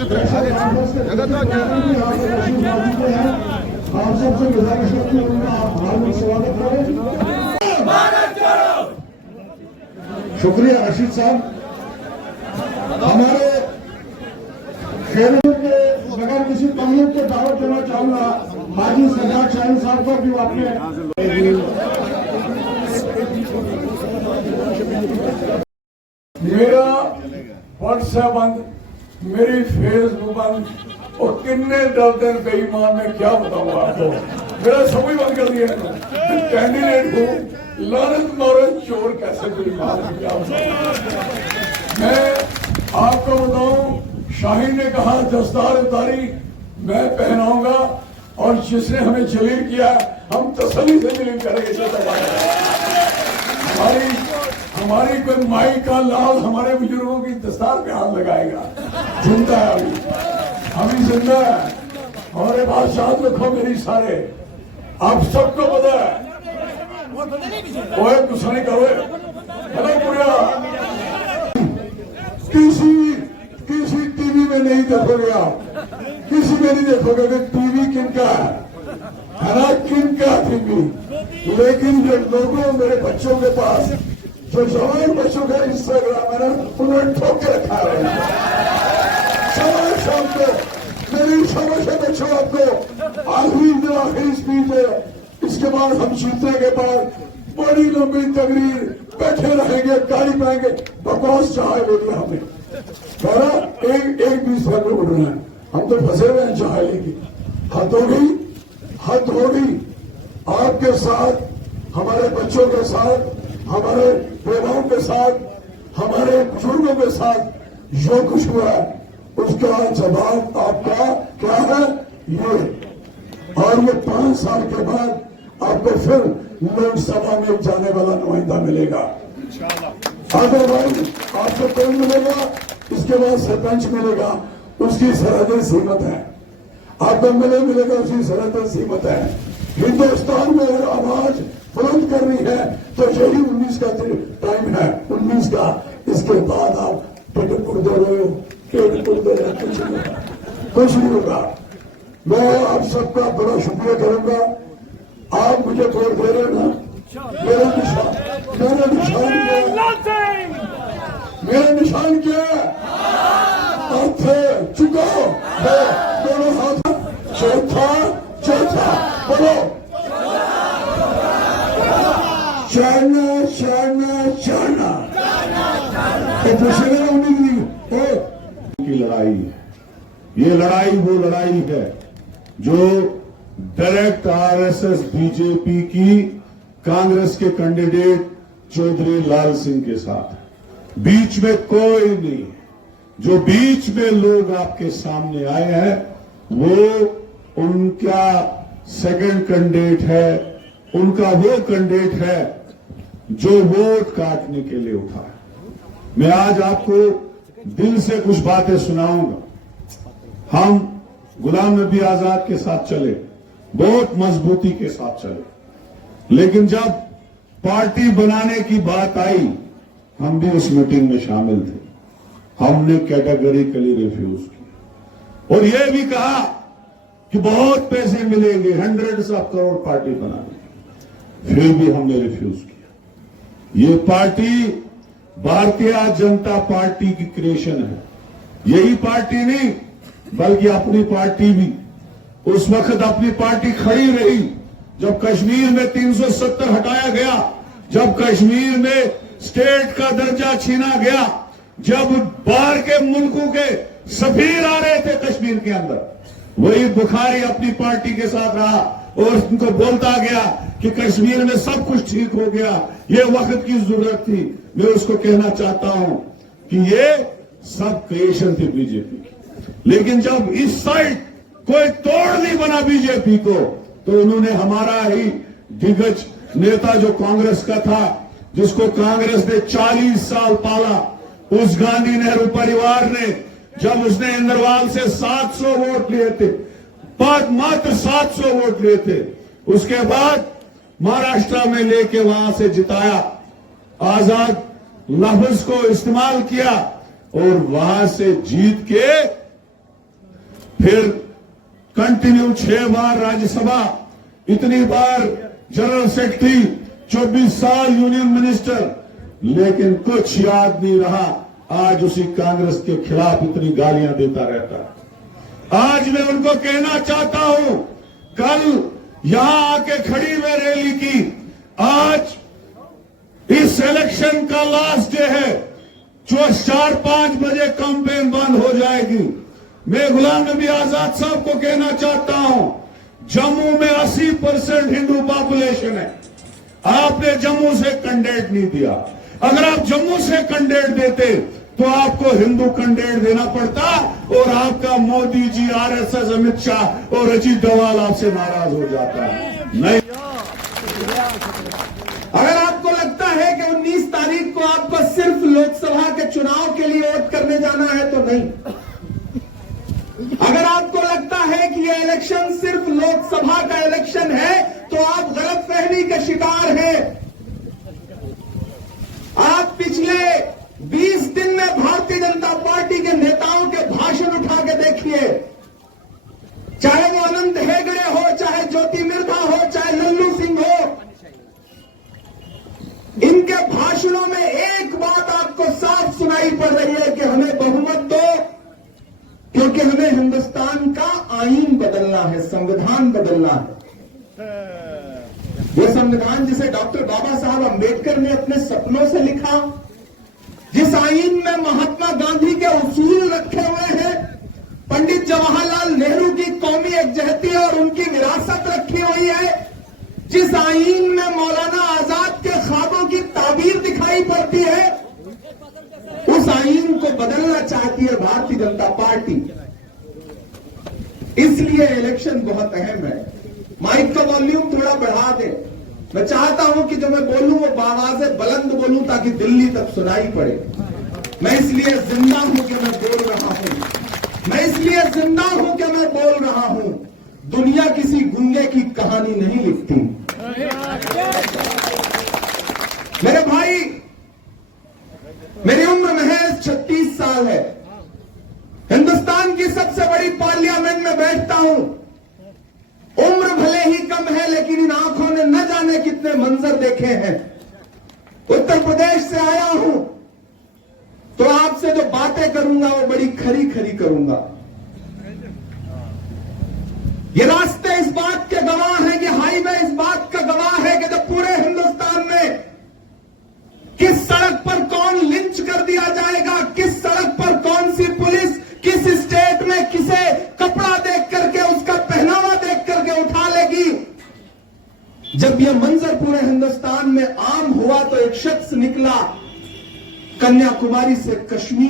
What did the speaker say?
आप सबसे गुजारिश करते हैं उनका हार्दिक स्वागत करें। शुक्रिया रशीद साहब। हमारे खेलों के बगैर किसी तकलीफ को दावत देना चाहूंगा हाजी सजाद शाही साहब को भी आपने मेरा व्हाट्सएप बंद, मेरी फेसबुक बंद और कितने डरते बेईमान में क्या बताऊं आपको। मेरा सभी बंद कर दिया कैंडिडेट को लानत मारो चोर कैसे बेईमान क्या मैं आपको बताऊं। शाहीन ने कहा दस्तार उतारी मैं पहनाऊंगा और जिसने हमें जलील किया हम तसल्ली से जलील करेंगे। हमारी कोई माई का लाल हमारे बुजुर्गों की दस्तार पे हाथ लगाएगा। जिंदा है अभी जिंदा है। हमारे पास याद रखो मेरी सारे आप सबको पता है। गुस्सा नहीं करो। हेलो पूरा किसी टीवी में नहीं देखोगे आप, किसी में नहीं देखोगे कि टीवी किनका है ना, किनका टीवी। लेकिन जो लोगों मेरे बच्चों के पास जो जवान बच्चों का इंस्टाग्राम है ना उन्होंने ठोक के रखा है। शाम को मेरी समझे बच्चों आपको आखिरी स्पीच है। इसके बाद हम जीतने के बाद बड़ी लंबी तकरीर बैठे रहेंगे, गाड़ी पाएंगे, बकवास चाहे लेके हमें एक 20 साल में उड़ रहे हैं। हम तो फंसे हुए हैं चाहे लेके। हद हो गई आपके साथ, हमारे बच्चों के साथ, हमारे बेवाओं के साथ, हमारे बुजुर्गों के साथ जो कुछ हुआ है उसका जवाब आपका क्या है ये। और ये 5 साल के बाद आपको फिर लोकसभा में जाने वाला नुमाइंदा मिलेगा। अदरवाइज आपको कौन मिलेगा? इसके बाद सरपंच मिलेगा, उसकी सरहदें सीमित है। आपको मिलेगा उसकी सरहदें सीमित है। हिंदुस्तान में अगर आवाज बुलंद करनी है तो यही 19 का टाइम है, 19 का। इसके बाद आप पेट पुरते रहे, कुछ नहीं होगा। मैं आप सबका बड़ा शुक्रिया करूंगा। आप मुझे वोट दे रहे ना। मेरा निशान क्या हाथ चुका है, दोनों हाथ चौथा बोलो चाइना तो पूछेगा उन्हीं की लड़ाई है। ये लड़ाई वो लड़ाई है जो डायरेक्ट आरएसएस बीजेपी की कांग्रेस के कैंडिडेट चौधरी लाल सिंह के साथ। बीच में कोई नहीं। जो बीच में लोग आपके सामने आए हैं वो उनका सेकंड कैंडिडेट है, उनका वो कैंडिडेट है जो वोट काटने के लिए उठा है। मैं आज आपको दिल से कुछ बातें सुनाऊंगा। हम गुलाम नबी आजाद के साथ चले, बहुत मजबूती के साथ चले, लेकिन जब पार्टी बनाने की बात आई हम भी उस मीटिंग में शामिल थे। हमने कैटेगरिकली रिफ्यूज किया और यह भी कहा कि बहुत पैसे मिलेंगे, हंड्रेड्स ऑफ करोड़ पार्टी बनाने, फिर भी हमने रिफ्यूज किया। ये पार्टी भारतीय जनता पार्टी की क्रिएशन है। यही पार्टी नहीं बल्कि अपनी पार्टी भी। उस वक्त अपनी पार्टी खड़ी रही जब कश्मीर में 370 हटाया गया, जब कश्मीर में स्टेट का दर्जा छीना गया, जब बाहर के मुल्कों के सफीर आ रहे थे कश्मीर के अंदर, वही बुखारी अपनी पार्टी के साथ रहा और उनको बोलता गया कि कश्मीर में सब कुछ ठीक हो गया, ये वक्त की जरूरत थी। मैं उसको कहना चाहता हूं कि ये सब क्रिएशन थी बीजेपी की। लेकिन जब इस साइड कोई तोड़ नहीं बना बीजेपी को तो उन्होंने हमारा ही दिग्गज नेता जो कांग्रेस का था, जिसको कांग्रेस ने 40 साल पाला, उस गांधी नेहरू परिवार ने जब उसने इंदरवाल से 700 वोट लिए थे, मात्र 700 वोट लिए थे, उसके बाद महाराष्ट्र में लेके वहां से जिताया, आजाद लफ्ज को इस्तेमाल किया और वहां से जीत के फिर कंटिन्यू 6 बार राज्यसभा, इतनी बार जनरल सेक्रेटरी, 24 साल यूनियन मिनिस्टर, लेकिन कुछ याद नहीं रहा। आज उसी कांग्रेस के खिलाफ इतनी गालियां देता रहता। आज मैं उनको कहना चाहता हूं, कल यहां आके खड़ी में रैली की, आज इस इलेक्शन का लास्ट डे है, जो 4-5 बजे कैंपेन बंद हो जाएगी। मैं गुलाम नबी आजाद साहब को कहना चाहता हूं, जम्मू में 80% हिंदू पॉपुलेशन है। आपने जम्मू से कैंडिडेट नहीं दिया। अगर आप जम्मू से कैंडिडेट देते तो आपको हिंदू कैंडिडेट देना पड़ता, और आपका मोदी जी, आरएसएस, अमित शाह और अजीत डोभाल आपसे नाराज हो जाता। नहीं, अगर आपको लगता है कि 19 तारीख को आपको सिर्फ लोकसभा के चुनाव के लिए वोट करने जाना है तो नहीं। अगर आपको लगता है कि यह इलेक्शन सिर्फ लोकसभा का इलेक्शन है तो आप गलतफहमी के शिकार हैं। आप पिछले 20 दिन में भारतीय जनता पार्टी के नेताओं के भाषण उठा के देखिए, चाहे वो अनंत हेगड़े हो, चाहे ज्योति मिर्धा हो, चाहे लल्लू सिंह हो, इनके भाषणों में एक बात आपको साफ सुनाई पड़ रही है कि हमें बहुमत दो, क्योंकि हमें हिंदुस्तान का आईन बदलना है, संविधान बदलना है। वो संविधान जिसे डॉक्टर बाबा साहब अंबेडकर ने अपने सपनों से लिखा, जिस आईन में महात्मा गांधी के उसूल रखे हुए हैं, पंडित जवाहरलाल नेहरू की कौमी एकजहती और उनकी विरासत रखी हुई है, जिस आईन में मौलाना आजाद के ख्वाबों की ताबीर दिखाई पड़ती है, उस आईन को बदलना चाहती है भारतीय जनता पार्टी। इसलिए इलेक्शन बहुत अहम है। माइक का वॉल्यूम थोड़ा बढ़ा दे। मैं चाहता हूं कि जो मैं बोलूं वो आवाज़ बुलंद बोलूं ताकि दिल्ली तक सुनाई पड़े। मैं इसलिए जिंदा हूं कि मैं बोल रहा हूं। मैं इसलिए जिंदा हूं कि मैं बोल रहा हूं। दुनिया किसी गूंगे की कहानी नहीं लिखती। मेरे भाई, मेरी उम्र महज 36 साल है। हिंदुस्तान की सबसे बड़ी पार्लियामेंट में बैठता हूं। उम्र भले ही कम है, लेकिन इन आंखों ने न जाने कितने मंजर देखे हैं। उत्तर प्रदेश से आया हूं, तो आपसे जो बातें करूंगा वो बड़ी खरी खरी करूंगा। ये रास्ते इस बात के गवाह हैं, ये हाईवे इस बात का गवाह है कि जब पूरे हिंदुस्तान में किस सड़क पर कौन लिंच कर दिया जाएगा, किस सड़क पर कौन सी पुलिस किस स्टेट में किसे कपड़ा देख करके, उसका पहनावा देख करके उठा लेगी। जब यह मंजर पूरे हिंदुस्तान में आम हुआ तो एक शख्स निकला कन्याकुमारी से कश्मीर